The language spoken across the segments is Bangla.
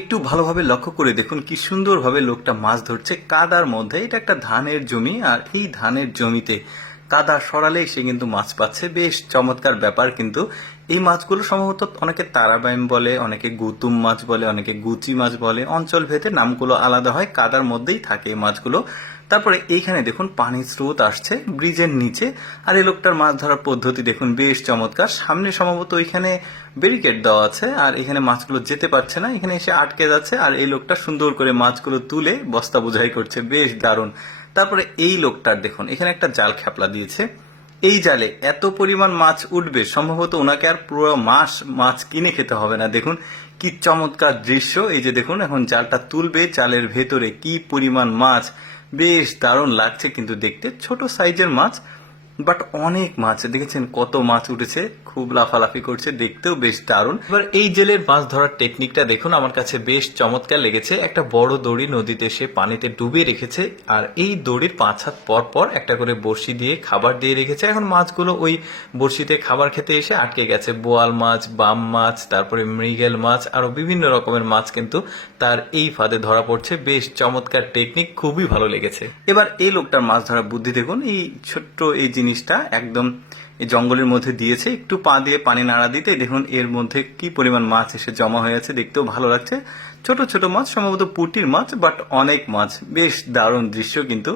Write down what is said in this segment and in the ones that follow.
একটু ভালোভাবে লক্ষ্য করে দেখুন কি সুন্দরভাবে লোকটা মাছ ধরছে কাদার মধ্যে। এটা একটা ধানের জমি, আর এই ধানের জমিতে কাদা সরালেই সে কিন্তু মাছ পাচ্ছে। বেশ চমৎকার ব্যাপার। কিন্তু এই মাছগুলো সম্ভবত অনেকে তারাবাইম বলে, অনেকে গুতুম মাছ বলে, অনেকে গুচি মাছ বলে। অঞ্চল ভেদে নামগুলো আলাদা হয়। কাদার মধ্যেই থাকে এই মাছগুলো। তারপরে এইখানে দেখুন পানির স্রোত আসছে ব্রিজের নিচে, আর এই লোকটার মাছ ধরার পদ্ধতি দেখুন বেশ চমৎকার। সামনে সম্ভবত ওইখানে ব্যারিকেড দেওয়া আছে, আর এখানে মাছগুলো যেতে পারছে না, এখানে এসে আটকে যাচ্ছে। আর এই লোকটা সুন্দর করে মাছগুলো তুলে বস্তা বোঝাই করছে, বেশ দারুণ। তারপরে এই লোকটার দেখুন এখানে একটা জাল খ্যাপলা দিয়েছে। এই জালে এত পরিমাণ মাছ উঠবে, সম্ভবত ওনাকে আর পুরো মাস মাছ কিনে খেতে হবে না। দেখুন কি চমৎকার দৃশ্য। এই যে দেখুন এখন জালটা তুলবে, জালের ভেতরে কি পরিমাণ মাছ, বেশ দারুণ লাগছে কিন্তু দেখতে। ছোট সাইজের মাছ, বাট অনেক মাছ। দেখেছেন কত মাছ উঠেছে, খুব লাফালাফি করছে, দেখতেও বেশ দারুণ। এবার এই জেলের মাছ ধরার টেকনিকটা দেখুন, আমার কাছে বেশ চমৎকার লেগেছে। একটা বড় দড়ি নদীতে সে পানিতে ডুবিয়ে রেখেছে, আর এই দড়ির 5 হাত পর পর একটা করে বড়শি দিয়ে খাবার দিয়ে রেখেছে। এখন মাছগুলো ওই বড়শিতে খাবার খেতে এসে আটকে গেছে। বোয়াল মাছ, বাম মাছ, তারপরে মৃগেল মাছ, আরো বিভিন্ন রকমের মাছ কিন্তু তার এই ফাঁদে ধরা পড়ছে। বেশ চমৎকার টেকনিক, খুবই ভালো লেগেছে। এবার এই লোকটার মাছ ধরার বুদ্ধি দেখুন। এই ছোট্ট এই জিনিসটা একদম এই জঙ্গলের মধ্যে দিয়েছে, একটু পা দিয়ে পানি নাড়া দিতে দেখুন এর মধ্যে কি পরিমাণ মাছ এসে জমা হয়ে আছে, দেখতেও ভালো লাগছে। ছোট ছোট মাছ, সম্ভবত পুঁটির মাছ, বাট অনেক মাছ, বেশ দারুণ দৃশ্য কিন্তু।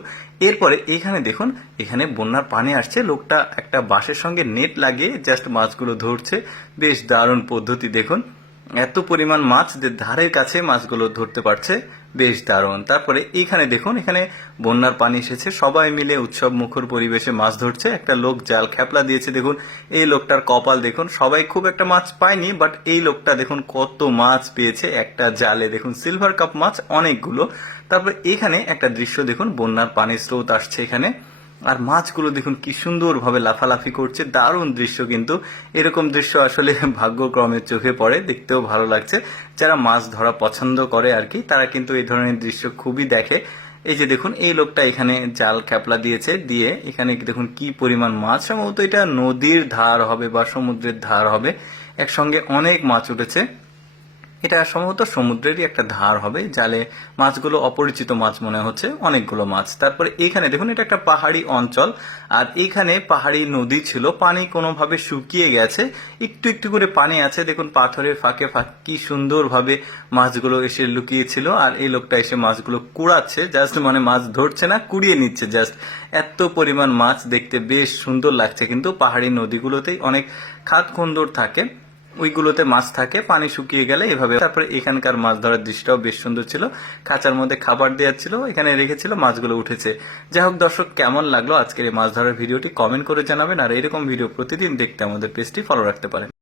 এরপরে এখানে দেখুন এখানে বন্যার পানি আসছে, লোকটা একটা বাঁশের সঙ্গে নেট লাগিয়ে জাস্ট মাছগুলো ধরছে। বেশ দারুণ পদ্ধতি দেখুন, এত পরিমাণ মাছ যে ধারের কাছে মাছগুলো ধরতে পারছে, বেশ দারুণ। তারপরে এইখানে দেখুন এখানে বন্যার পানি এসেছে, সবাই মিলে উৎসব মুখর পরিবেশে মাছ ধরছে। একটা লোক জাল খ্যাপলা দিয়েছে, দেখুন এই লোকটার কপাল দেখুন, সবাই খুব একটা মাছ পায়নি, বাট এই লোকটা দেখুন কত মাছ পেয়েছে একটা জালে। দেখুন সিলভার কাপ মাছ অনেকগুলো। তারপরে এখানে একটা দৃশ্য দেখুন, বন্যার পানির স্রোত আসছে এখানে, আর মাছগুলো দেখুন কি সুন্দরভাবে লাফালাফি করছে, দারুণ দৃশ্য কিন্তু। এরকম দৃশ্য আসলে ভাগ্যক্রমে চোখে পড়ে, দেখতেও ভালো লাগছে। যারা মাছ ধরা পছন্দ করে আর কি, তারা কিন্তু এই ধরনের দৃশ্য খুবই দেখে। এই যে দেখুন এই লোকটা এখানে জাল খ্যাপলা দিয়েছে, দিয়ে এখানে দেখুন কি পরিমাণ মাছ। সম্ভবত এটা নদীর ধার হবে বা সমুদ্রের ধার হবে, একসঙ্গে অনেক মাছ উঠেছে। এটা সম্ভবত সমুদ্রেরই একটা ধার হবে। জালে মাছগুলো অপরিচিত মাছ মনে হচ্ছে, অনেকগুলো মাছ। তারপরে এখানে দেখুন এটা একটা পাহাড়ি অঞ্চল, আর এখানে পাহাড়ি নদী ছিল, পানি কোনোভাবে শুকিয়ে গেছে, একটু একটু করে পানি আছে। দেখুন পাথরের ফাঁকে ফাঁকে কি সুন্দরভাবে মাছগুলো এসে লুকিয়েছিল, আর এই লোকটা এসে মাছগুলো কুড়াচ্ছে, জাস্ট মানে মাছ ধরছে না, কুড়িয়ে নিচ্ছে জাস্ট। এত পরিমাণ মাছ, দেখতে বেশ সুন্দর লাগছে কিন্তু। পাহাড়ি নদীগুলোতেই অনেক খাদ খন্দর থাকে, ওইগুলোতে মাছ থাকে, পানি শুকিয়ে গেলে এভাবে। তারপরে এখানকার মাছ ধরার দৃশ্যটাও বেশ সুন্দর ছিল, খাঁচার মধ্যে খাবার দেওয়া ছিল, এখানে রেখেছিল, মাছগুলো উঠেছে। যাই হোক দর্শক, কেমন লাগলো আজকের এই মাছ ধরার ভিডিওটি কমেন্ট করে জানাবেন, আর এরকম ভিডিও প্রতিদিন দেখতে আমাদের পেজটি ফলো রাখতে পারেন।